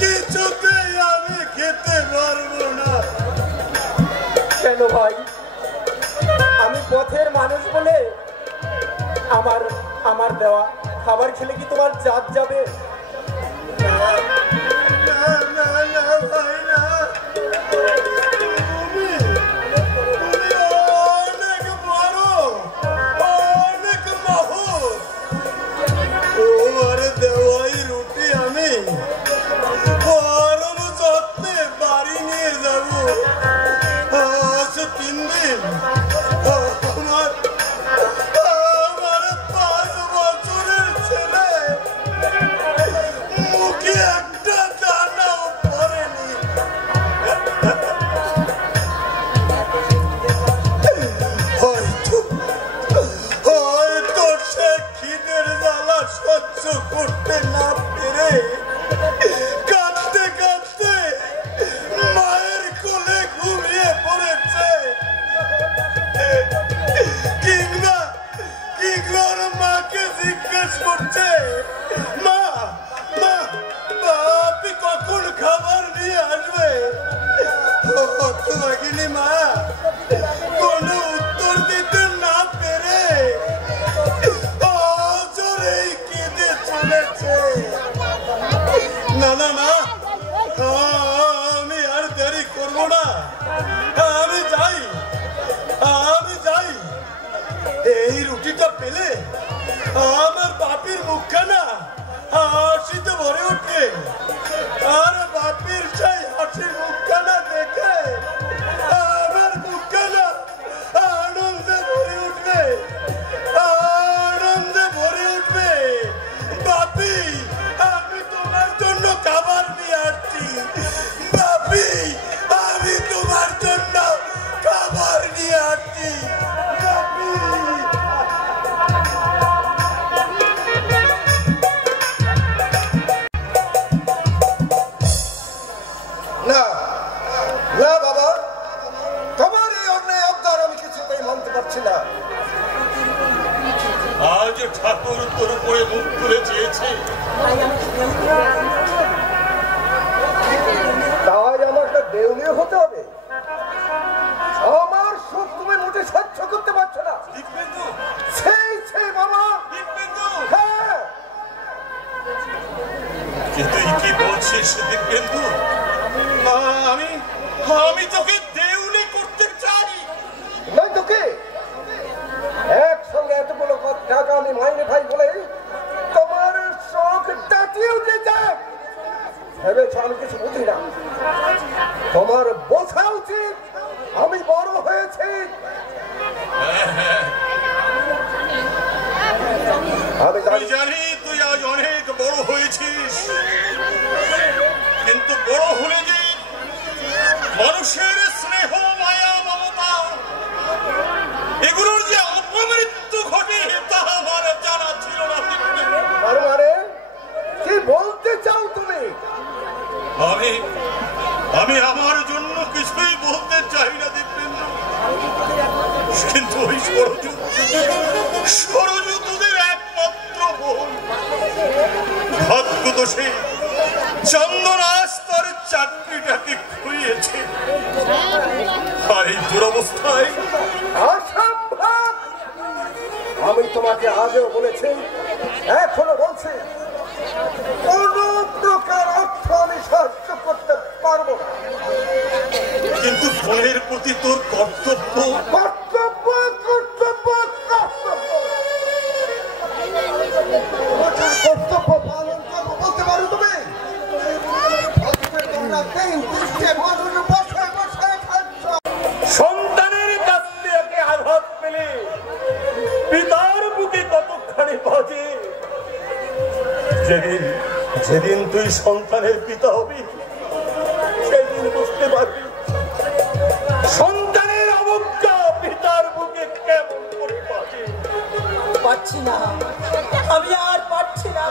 কিছুতেই আমি খেতে পারবো না। কেন ভাই? আমি পথের মানুষ বলে আমার দেওয়া খাবার খেলে কি তোমার জাত যাবে? না ভাই না, সেদিন আমার 5 বছরের ছেলে মুখে একটা দানাও পড়েনি। হয়তো সে খিদের জ্বালা সহ্য করতে না পেরে কাঁদতে কাঁদতে মায়ের কোলে ঘুমিয়ে পড়েছে, কিংবা ওর মাকে জিজ্ঞেস করছে, মা মা বাপি কখন খাবার নিয়ে আসবে? হতভাগিনী মা কোনো উত্তর দিতে না পেরে অজরেই কেঁদে চলেছে। না না না, আমি আর দেরি করব না, আমি যাই। এই রুটিটা পেলে আমার বাপির মুখখানা হাসিতে ভরে উঠবে, আর বাপির সেই হাসির মুখখানা দেখে আমার মুখখানা আনন্দে ভরে উঠবে, আনন্দে ভরে উঠবে। বাপি, আমি তোমার জন্য খাবার নিয়ে আসছি। বাপি, আমি তোমার জন্য খাবার নিয়ে আসছি। বাপি, না না বাবা, তোমার এই অন্যায় আবদার আমি কিছুতেই মানতে পারছি না। আজ ঠাকুর তোর উপরে মুখ তুলে চেয়েছে, তাই আমাকে দেউলিও হতে হবে? আমার সুখ তুমি মোটে সহ্য করতে পারছো না। সেই বাবা, হ্যাঁ। তুই কি বলছিস দিব্যেন্দু? আমি তোকে দেউলি করতে চাই। নয় তোকে একসঙ্গে এতগুলো টাকা আমি মাইনে ভাই বলে তোমার শখ ডাকিয়ে উঠে যায় ভেবেছ আমি কিছু বুঝি না? তোমার বোঝা উচিত আমি বড় হয়েছি। আমি জানি তুই আজ অনেক বড় হয়েছিস, কিন্তু বড় হলে যে মানুষের স্নেহ মায়া মমতা এগুলোর যে অপমৃত্যু ঘটে তা আমার জানা ছিল না। তার মানে কি বলতে চাও তুমি? আমি আমার জন্য কিছুই বলতে চাই না দিব্যেন্দু, কিন্তু ওই সরজু তোদের একমাত্র বোন। ভাগ্য দোষে চন্দনাস তার চাকরিটাকে খুইয়েছে, আর এই দুরবস্থায় অসম্ভব। আমি তোমাকে আগেও বলেছি, এখনো বলছি, কোন প্রকার অর্থ আমি সাহায্য করতে পারবো না। কিন্তু বোনের প্রতি তোর কর্তব্য কর্তব্য কর্তব্য কর্তব্য কর্তব্য পালন করবো বলতে পারো তুমি? সন্তানের কাছ থেকে আঘাত পেলে পিতার বুকে কতখানি বাজে। যেদিন তুই সন্তানের পিতা হবি সেদিন বুঝতে পারবি সন্তানের অবজ্ঞা পিতার বুকে কেমন করে বাজে। পারছি না, আমি আর পারছি না,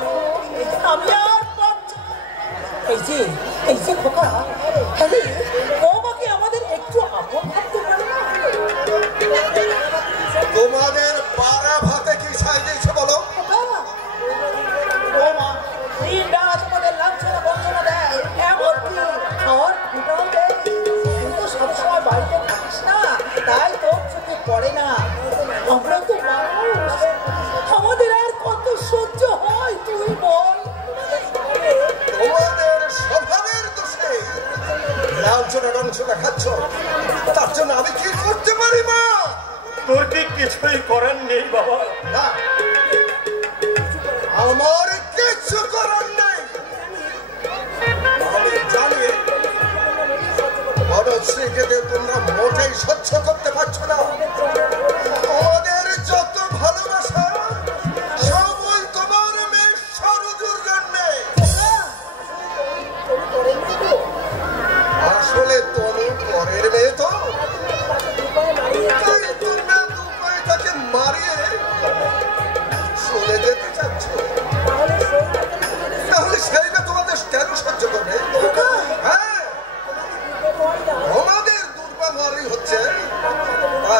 আমি আর পারছি না। এই যে খোকা, বৌমাকে আমাদের একটু আপন ভাবতে পারে না? তোমাদের পাড়া ভাতে কি ছাই দিয়েছে বলো? বৌমা তোমাদের লাঞ্ছনা বঞ্চনা দেয়, এমনকি খাওয়ার ফুটাও দেয়, কিন্তু সবসময় বাড়িতে থাকিস না, তাই তোর চোখে পড়ে না। আমরা তো মানুষ, আমাদের আর কত সহ্য হয় তুই বল? তোমাদের স্বভাবের দোষে লাঞ্ছনা রঞ্ছনা খাচ্ছ, তার জন্য আমি কি করতে পারি মা? তোর কি কিছুই করার নেই বাবা? না, আমার কিছু করার নেই। আমি জানি বড় শ্রীকে তোমরা মোটেই সহ্য করতে পারছো না।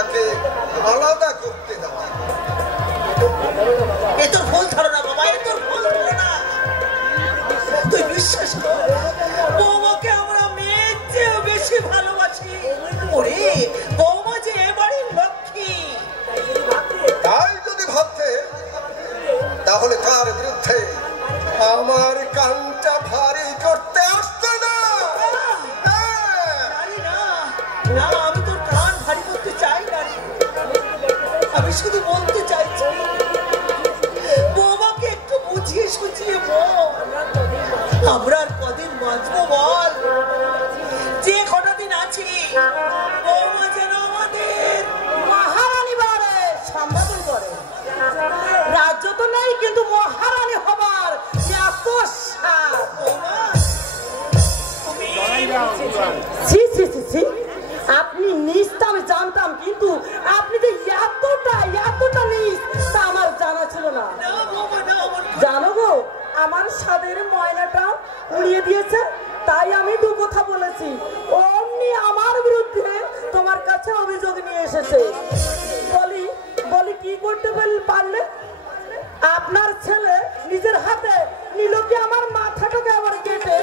তাকে আলাদা করতে দেওয়া। এ তোর ভুল ধারণা বাবা, এ তোর ভুল ধারণা। তুই বিশ্বাস কর, বৌমাকে আমরা মেয়ের চেয়েও বেশি ভালোবাসি। ওরে বৌমা যে এবারের লক্ষ্মী। তাই যদি ভাবতে, তাহলে তার বিরুদ্ধে আমার কানটা ভারী করতে আসতো না। না, আমি তোর কান ভারী করতে চাই না। আমি শুধু বলতে চাইছি, বৌমাকে একটু বুঝিয়ে সুঝিয়ে বল। আমরা আর কদিন বাঁচবো বল? যে কটা দিন আছি, বৌমা যেন আমাদের মহারানী বারে সম্বোধন করে। রাজ্য তো নেই, কিন্তু মহারানী হবার এত সাধ। আপনি নিজ তা আমি জানতাম, কিন্তু আপনি যে এতটা নিজ তা আমার জানা ছিল না। জানো গো, আমার স্বাদের ময়নাটা উড়িয়ে দিয়েছে, তাই আমি দু কথা বলেছি। অমনি আমার বিরুদ্ধে তোমার কাছে অভিযোগ নিয়ে এসেছে। বলি কি করতে পারলে? আপনার ছেলে নিজের হাতে নিল কি আমার মাথাটাকে আবার কেটে।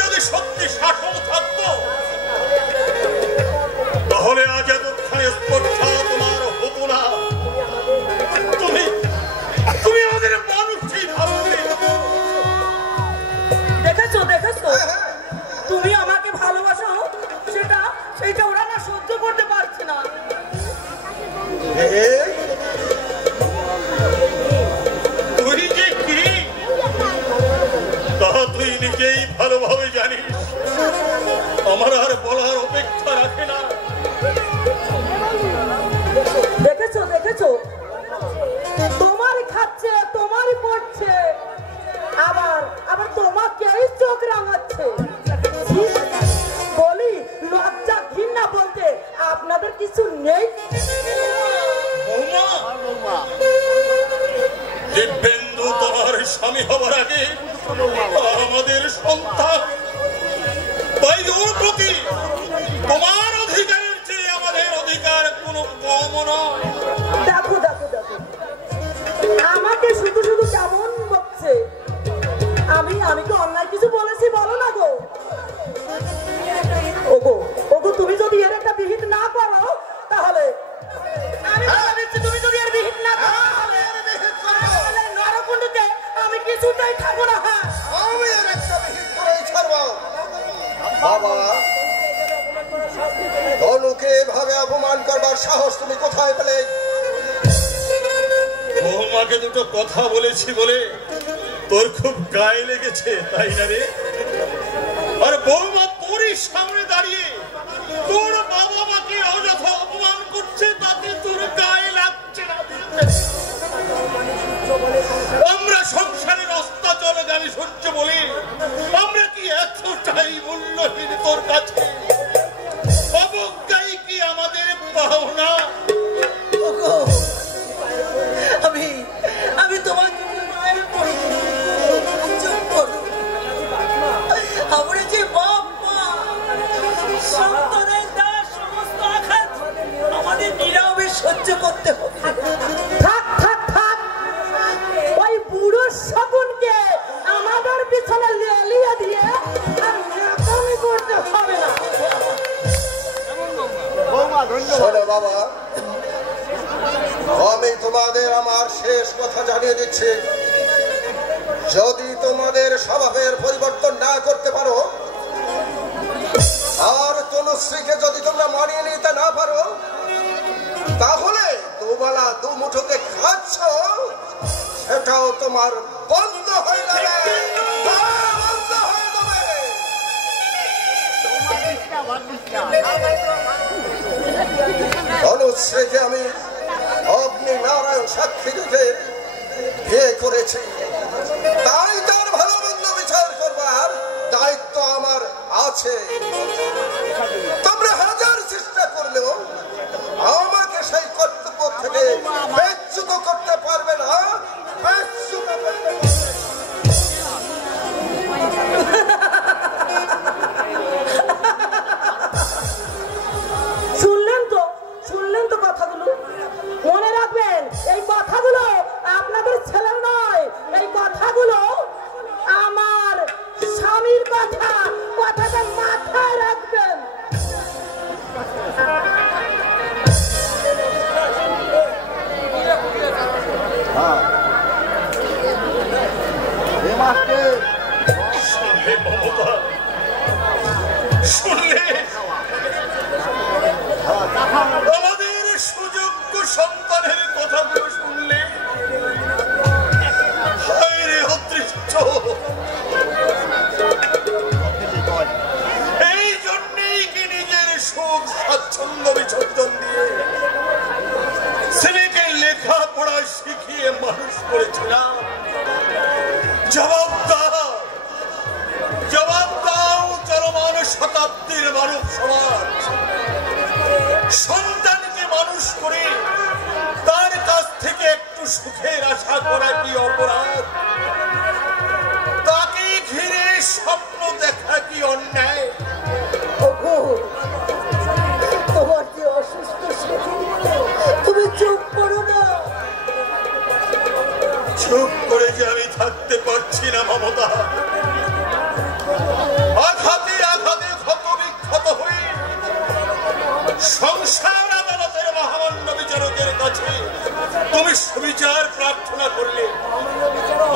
যদি সত্যি শাসন থাকতো, তাহলে আজ এতক্ষণে স্পর্ধা তোমার হতো না। তুমি আমাদের মানুষই ভাবতে। দেখেছো তুমি আমাকে ভালোবাসো, সেটা ওরা না সহ্য করতে পারছে না। তুই যে কি তা তুই নিজেই ভালোভাবে জানিস। আমার আর বলার অপেক্ষা রাখে না। দেখেছো তোমারই খাচ্ছে, তোমারই পড়ছে, আবার তোমাকেই চোখ রাঙাচ্ছে। বলি লজ্জা ঘৃণা বলতে আপনাদের কিছু নেই? দিব্যেন্দু তোমার স্বামী হবার আগে আমাদের সন্তান, তাই ওর প্রতি তোমার অধিকারের চেয়ে আমাদের অধিকার কোনো কম নয়। দেখো আমাকে শুধু কেমন বলছে। আমি কি অন্যায় কিছু বলেছি? বলো না গো। ওগো তুমি যদি এর একটা বিহিত না করো, তাহলে তুমি যদি এর বিহিত না করো, তাহলে নরকুণ্ডতে আমি কিছুতেই থাকবো না। আমি এর একটা বিহিত করেই ছাড়বো। বাবা, ধনুকে এভাবে অপমান করবার সাহস তুমি কোথায় পেলে? বৌমাকে দুটো কথা বলেছি বলে তোর খুব গায়ে লেগেছে, তাই না রে? আর বৌমা তোরই সামনে দাঁড়িয়ে তোর বাবা মাকে অযথা অপমান করছে, তাতে তোর গায়ে লাগছে না? আমরা সংসারের অস্তাচলগামী সহ্য বলি, আমরা কি এতটাই মূল্যহীন তোর কাছে? অবজ্ঞাই কি আমাদের পাওনা? আমি তোমাকে মায়ের করি। আমরা যে বাপ মা, সন্তানের দ্বারা সমস্ত আঘাত আমাদের নীরবে সহ্য করতে হবে। থাক ওই বুড়ো শকুনকে আমাদের পিছনে লেলিয়ে দিয়ে আর নাকামি করতে হবে না। শোনো বাবা, আমি তোমাদের আমার শেষ কথা জানিয়ে দিচ্ছি। যদি তোমাদের স্বভাবের পরিবর্তন না করতে পারো, আর তনুশ্রীকে যদি তোমরা মানিয়ে নিতে না পারো, তাহলে দুবেলা দুমুঠোতে খাচ্ছ, সেটাও তোমার বন্ধ হয়ে যাবে। তনুশ্রীকে আমি অগ্নি নারায়ণ সাক্ষী রেখে বিয়ে করেছি, তাই তার ভালো মন্দ বিচার করবার দায়িত্ব আমার আছে। তোমরা হাজার চেষ্টা করলেও আমাকে সেই কর্তব্য থেকে বিচ্যুত করতে পারবে না। মানব সমাজ সন্তানকে মানুষ করে তার কাছ থেকে একটু সুখের আশা করা কি অপরাধ? তাকে ঘিরে স্বপ্ন দেখা কি অন্যায়? তোমার যে অসুস্থ শরীর, তুমি চুপ করো না। চুপ করে যে আমি থাকতে পারছি না মমতা। আঘাতে আঘাতে ক্ষত বিক্ষত হয়ে সংসার আদালতের মহামান্য বিচারকের কাছে তুমি সুবিচার প্রার্থনা করলে।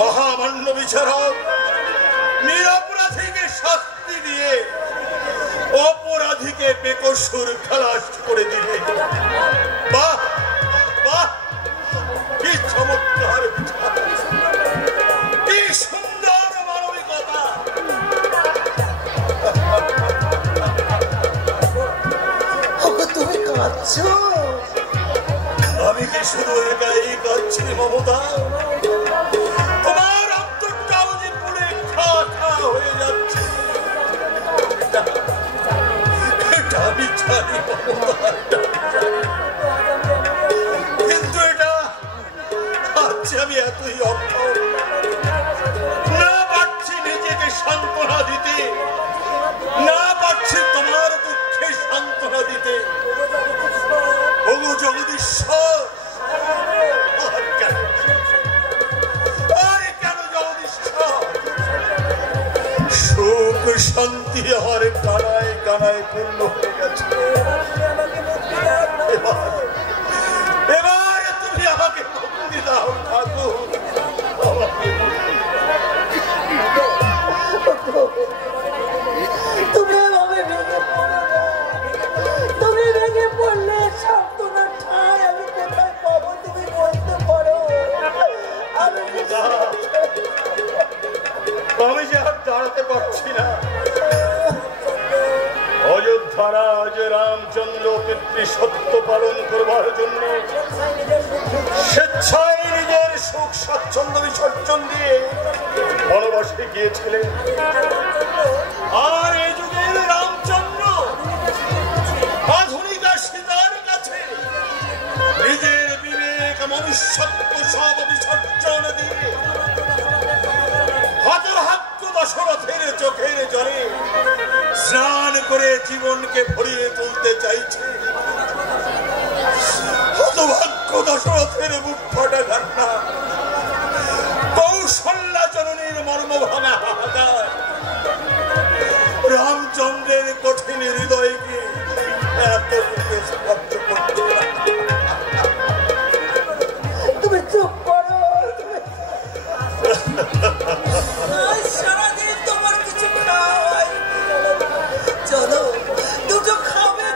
মহামান্য বিচারক নিরপরাধীকে শাস্তি দিয়ে অপরাধীকে বেকসুর খালাস করে দিলে। বাহ বাহ, কি চমৎকার বিচার, কি সুন্দর মানবিকতা। তুমি কাঁদছো? আমি কি শুধু একাই কাঁদছি মমতা? তোমার অন্তরটাও যে পুড়ে খা খা হয়ে যাচ্ছে। এটা আমি জানি মমতা, কিন্তু এটা আজ আমি এতই অক্ষম, না পারছি নিজেকে সান্ত্বনা দিতে, না পারছি তোমার দুঃখে সান্ত্বনা দিতে। ওগো জগদীশ্বর, কেন জগদীশ্বর? সুখ শান্তি আমার কানায় কানায় পূর্ণ হয়ে গেছে। এবার তুমি আমাকে মুক্তি দাও ঠাকুর। তুমি এভাবে ভেঙে পড়ো না। তুমি ভেঙে পড়লে সান্ত্বনার ঠাঁই আমি কোথায় পাবো? তুমি বলতে পারো। আমি যে আর দাঁড়াতে পারছি না। অযোধ্যারাজ রামচন্দ্র পিতৃ সত্য পালন করবার জন্য স্বেচ্ছায় নিজের সুখ স্বাচ্ছন্দ্য বিসর্জন দিয়ে বনবাসে গিয়েছিলেন। আর এই যুগের রামচন্দ্র আধুনিকা সীতার কাছে নিজের বিবেক মনুষ্যত্ব সব বিসর্জন দিয়ে হতভাগ্য দশরথের চোখের জলে স্নান করে জীবনকে ভরিয়ে তুলতে চাইছে। হতভাগ্য দশরথের বুক ফাটা কান্না, কৌশল্যা জননীর মর্মভাঙা হাহাকার রামচন্দ্রের কঠিন হৃদয়কে এত স্পর্শ করছে। তুমি চুপ করো। সারাদিন তোমার কিছু খাওয়াই, চলো দুটো খাবে।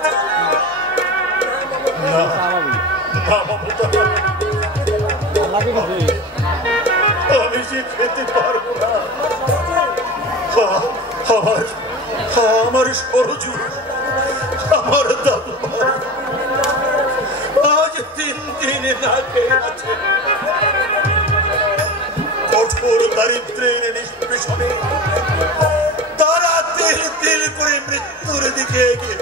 আমি যে খেতে পারবো না। আমার সরজু, আমার দাদু আজ 3 দিন না খেয়ে আছে। কঠোর দারিদ্র্যের নিষ্পেষণে তারা তিল তিল করে মৃত্যুর দিকে এগিয়ে